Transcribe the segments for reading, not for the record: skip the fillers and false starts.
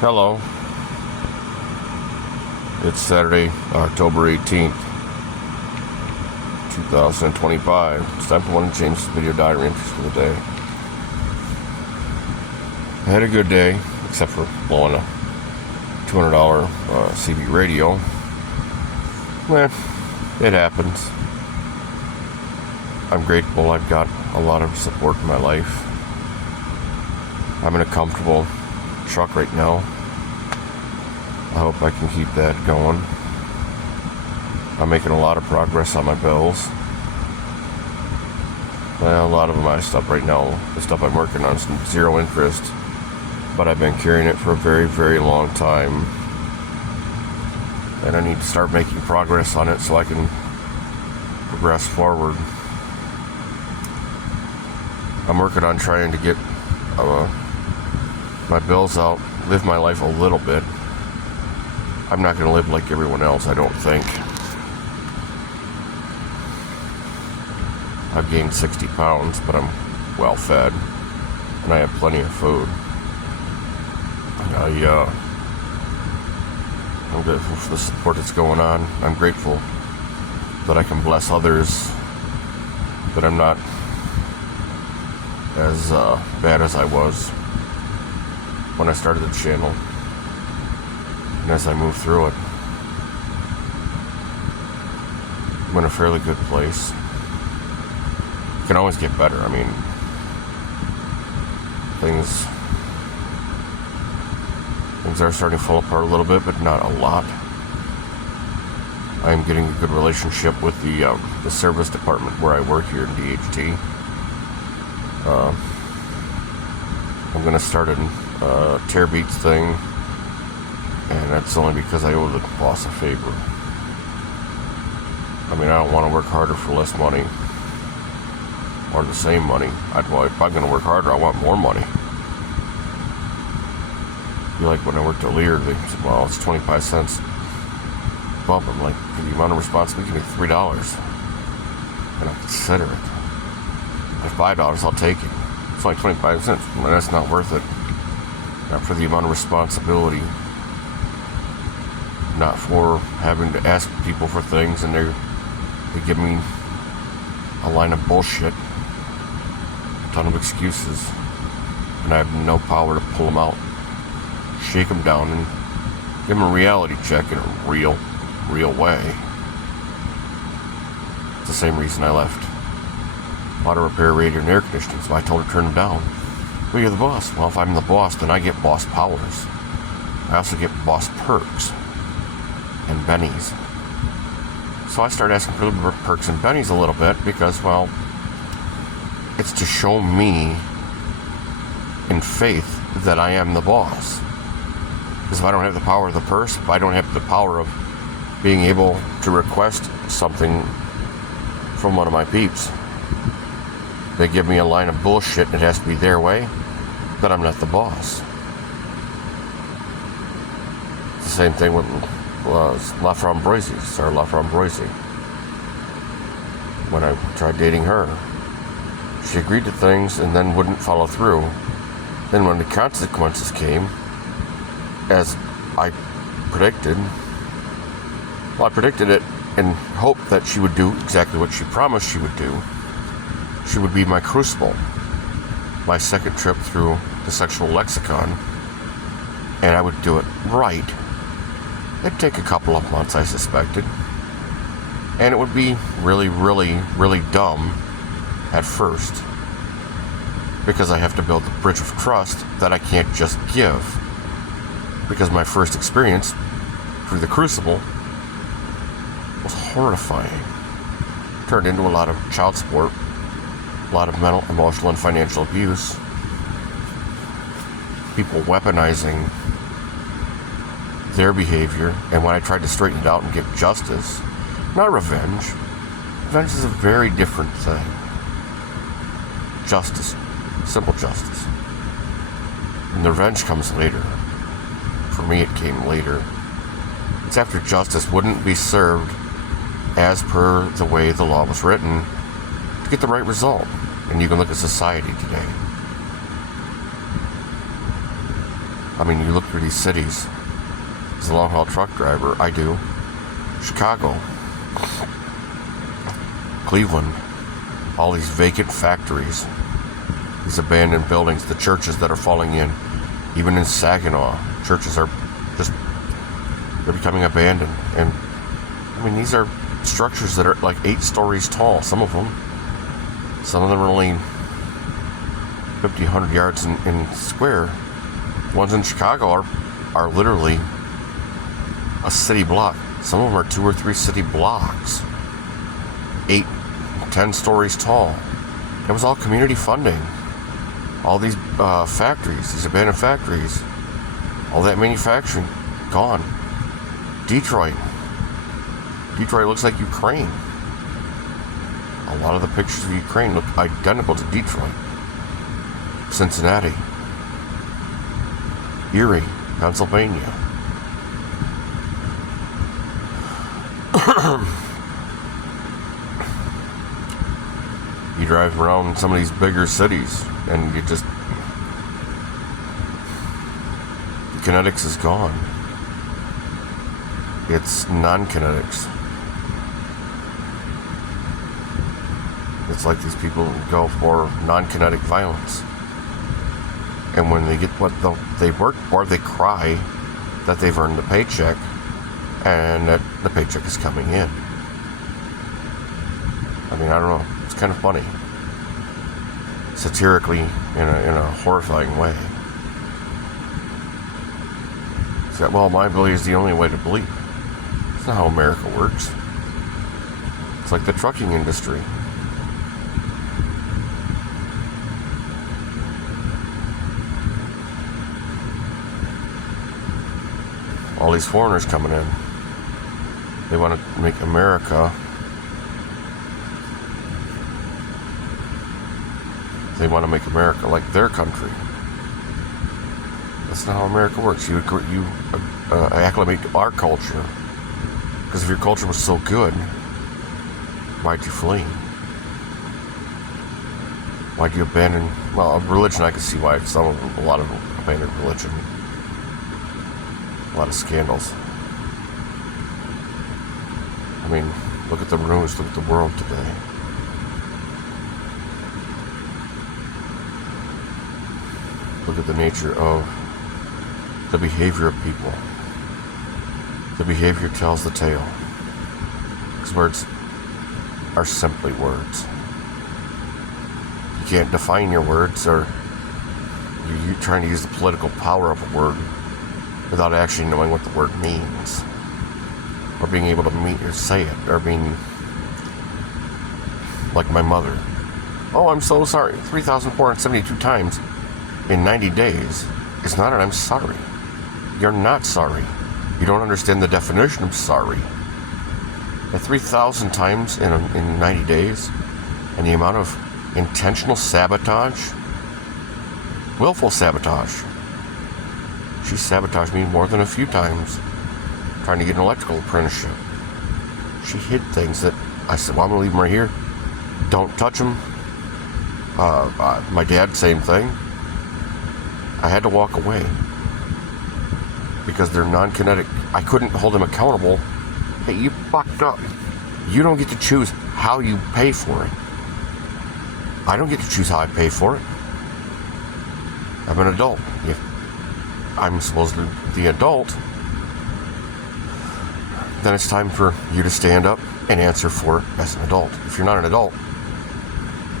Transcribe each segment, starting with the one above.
Hello. It's Saturday, October 18th, 2025. It's time for one of James' video diary entries for the day. I had a good day, except for blowing a $200 CB radio. Well, it happens. I'm grateful I've got a lot of support in my life. I'm in a comfortable truck right now. I hope I can keep that going. I'm making a lot of progress on my bills. Well, a lot of my stuff right now, the stuff I'm working on, is zero interest, but I've been carrying it for a very, very long time. And I need to start making progress on it so I can progress forward. I'm working on trying to get my bills out, live my life a little bit. I'm not going to live like everyone else, I don't think. I've gained 60 pounds, but I'm well fed, and I have plenty of food. I'm grateful for the support that's going on. I'm grateful that I can bless others, that I'm not as bad as I was when I started the channel. And as I move through it, I'm in a fairly good place. It can always get better. I mean, things are starting to fall apart a little bit, but not a lot. I am getting a good relationship with the service department where I work here in DHT. I'm going to start a Tear Beats thing, and that's only because I owe the boss a favor. I mean, I don't want to work harder for less money or the same money. If I'm going to work harder, I want more money. Like when I worked at Lear, they said, well, it's 25 cents bump. I'm like, for the amount of responsibility, give me $3. And I'll consider it. At $5, I'll take it. It's like 25 cents. And that's not worth it. Not for the amount of responsibility. Not for having to ask people for things and they give me a line of bullshit. A ton of excuses. And I have no power to pull them out. Shake them down and give them a reality check in a real way. It's the same reason I left auto repair, radio, and air conditioning, so I told her to turn them down. Well, you're the boss. Well, if I'm the boss, then I get boss powers. I also get boss perks and bennies. So I started asking for the perks and bennies a little bit because, well, it's to show me in faith that I am the boss. Because if I don't have the power of the purse, if I don't have the power of being able to request something from one of my peeps, they give me a line of bullshit and it has to be their way, then I'm not the boss. It's the same thing with La Framboise, or La Framboise. When I tried dating her, she agreed to things and then wouldn't follow through. Then when the consequences came, as I predicted, well, I predicted it in hope that she would do exactly what she promised she would do. She would be my crucible, my second trip through the sexual lexicon, and I would do it right. It'd take a couple of months, I suspected, and it would be really, really, really dumb at first, because I have to build the bridge of trust that I can't just give. Because my first experience through the crucible was horrifying. Turned into a lot of child support, a lot of mental, emotional, and financial abuse. People weaponizing their behavior, and when I tried to straighten it out and give justice, not revenge. Revenge is a very different thing. Justice, simple justice. And the revenge comes later. For me, it came later. It's after justice wouldn't be served as per the way the law was written to get the right result. And you can look at society today. I mean, you look through these cities. As a long-haul truck driver, I do. Chicago, Cleveland, all these vacant factories, these abandoned buildings, the churches that are falling in. Even in Saginaw, churches are just, they're becoming abandoned. And, I mean, these are structures that are like 8 stories tall, some of them. Some of them are only 50, 100 yards in square. Ones in Chicago are literally a city block. Some of them are 2 or 3 city blocks. 8, 10 stories tall. It was all community funding. All these factories, these abandoned factories, all that manufacturing, gone. Detroit looks like Ukraine. A lot of the pictures of Ukraine look identical to Detroit. Cincinnati, Erie, Pennsylvania. You drive around some of these bigger cities and you just, the kinetics is gone. It's non-kinetics. It's like these people go for non-kinetic violence. And when they get what they work for, they cry that they've earned the paycheck and that the paycheck is coming in. I mean, I don't know. It's kind of funny. Satirically, in a horrifying way. It's that, well, my belief is the only way to believe. That's not how America works. It's like the trucking industry. All these foreigners coming in. They want to make America. They want to make America like their country. That's not how America works. You acclimate to our culture. Because if your culture was so good, why'd you flee? Why'd you abandon? Well, religion, I can see why. A lot of them abandoned religion. A lot of scandals. I mean, look at the news, look at the world today. Look at the nature of the behavior of people. The behavior tells the tale. Because words are simply words. You can't define your words, or you're trying to use the political power of a word without actually knowing what the word means, or being able to meet or say it, or being like my mother. Oh, I'm so sorry. 3,472 times in 90 days is not an I'm sorry. You're not sorry. You don't understand the definition of sorry. At 3,000 times in 90 days, and the amount of intentional sabotage, willful sabotage. She sabotaged me more than a few times trying to get an electrical apprenticeship. She hid things that I said, well, I'm going to leave them right here. Don't touch them. My dad, same thing. I had to walk away because they're non-kinetic. I couldn't hold them accountable. Hey, you fucked up. You don't get to choose how you pay for it. I don't get to choose how I pay for it. I'm an adult. I'm supposed to be the adult. Then it's time for you to stand up and answer for it as an adult. If you're not an adult,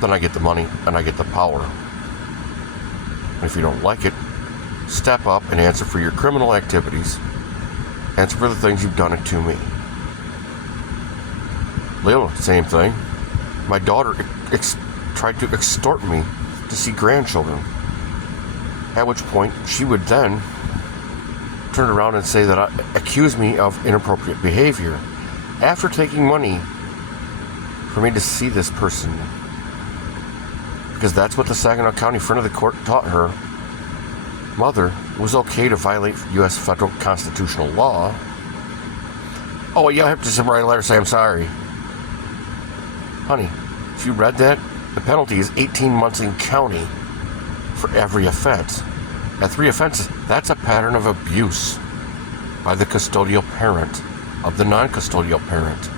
then I get the money and I get the power. And if you don't like it, step up and answer for your criminal activities. Answer for the things you've done it to me. Lil, same thing. My daughter tried to extort me to see grandchildren. At which point, she would then turn around and say that accuse me of inappropriate behavior after taking money for me to see this person. Because that's what the Saginaw County front of the court taught her mother. It was okay to violate U.S. federal constitutional law. Oh, you have to write a letter say I'm sorry. Honey, if you read that, the penalty is 18 months in county for every offense. At 3 offenses, that's a pattern of abuse by the custodial parent of the non-custodial parent.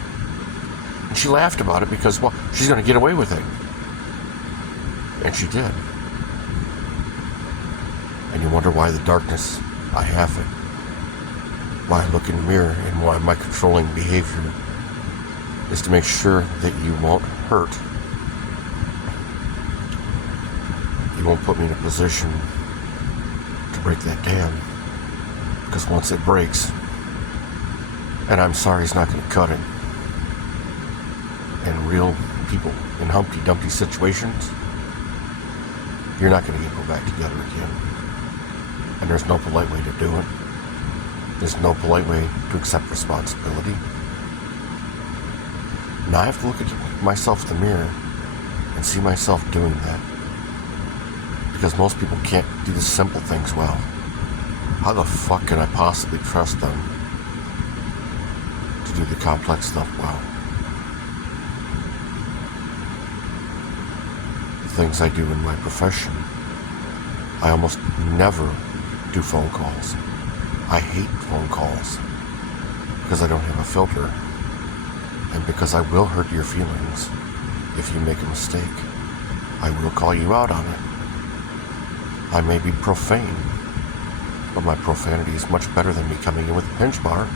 And she laughed about it because, well, she's going to get away with it. And she did. And you wonder why the darkness, I have it. Why I look in the mirror and why my controlling behavior is to make sure that you won't hurt. You won't put me in a position to break that dam. Because once it breaks, and I'm sorry it's not going to cut it, and real people in Humpty Dumpty situations, you're not going to get put back together again. And there's no polite way to do it. There's no polite way to accept responsibility. Now I have to look at myself in the mirror and see myself doing that. Because most people can't do the simple things well. How the fuck can I possibly trust them to do the complex stuff well? The things I do in my profession, I almost never do phone calls. I hate phone calls because I don't have a filter and because I will hurt your feelings if you make a mistake. I will call you out on it. I may be profane, but my profanity is much better than me coming in with a pinch bar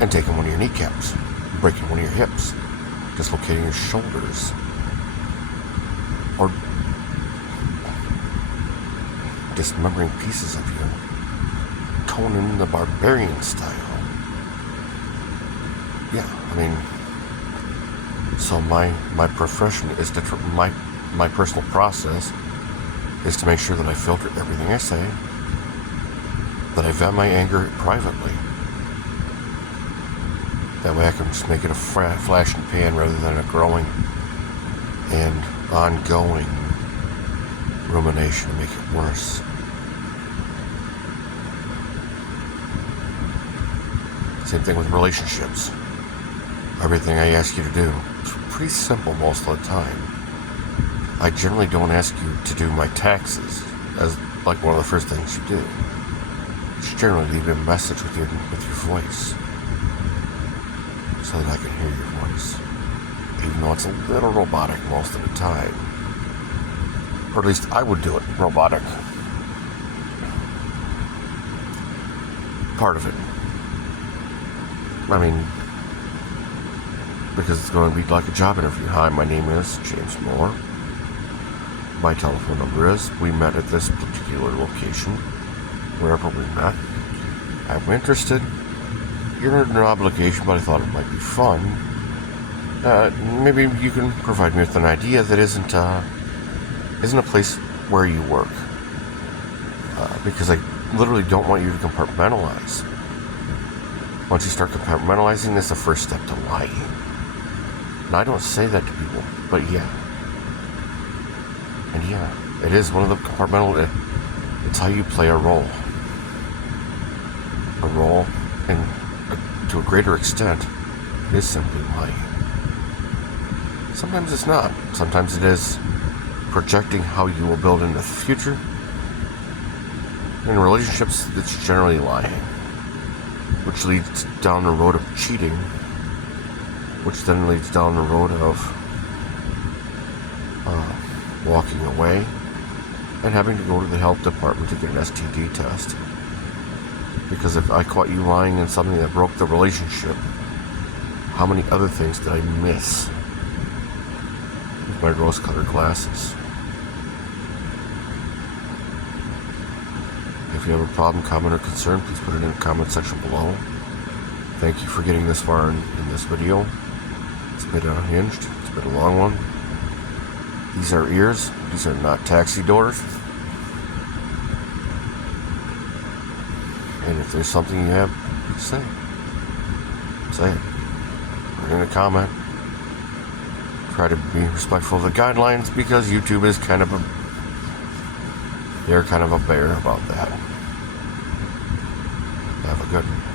and taking one of your kneecaps, breaking one of your hips, dislocating your shoulders, or dismembering pieces of you. Conan the Barbarian style. Yeah, I mean, so my profession is to my personal process is to make sure that I filter everything I say, that I vent my anger privately. That way I can just make it a flash and pan rather than a growing and ongoing rumination to make it worse. Same thing with relationships. Everything I ask you to do is pretty simple most of the time. I generally don't ask you to do my taxes as like one of the first things you do. Just generally leave a message with your voice so that I can hear your voice, even though it's a little robotic most of the time. Or at least I would do it robotic. Part of it. I mean, because it's going to be like a job interview. Hi, my name is James Moore. My telephone number is, we met at this particular location, wherever we met. I'm interested. You're under an obligation, but I thought it might be fun. Maybe you can provide me with an idea that isn't a place where you work. Because I literally don't want you to compartmentalize. Once you start compartmentalizing, that's the first step to lying. And I don't say that to people, but yeah. And yeah, it is one of the compartmental. It's how you play a role. A role, and to a greater extent, is simply lying. Sometimes it's not. Sometimes it is projecting how you will build in the future. In relationships, it's generally lying, which leads down the road of cheating, which then leads down the road of walking away and having to go to the health department to get an STD test. Because if I caught you lying in something that broke the relationship, how many other things did I miss with my rose-colored glasses? If you have a problem, comment, or concern, please put it in the comment section below. Thank you for getting this far in this video. It's been unhinged. It's been a long one. These are ears. These are not taxi doors. And if there's something you have to say, say it. Put it in a comment. Try to be respectful of the guidelines because YouTube is they're kind of a bear about that. Have a good one.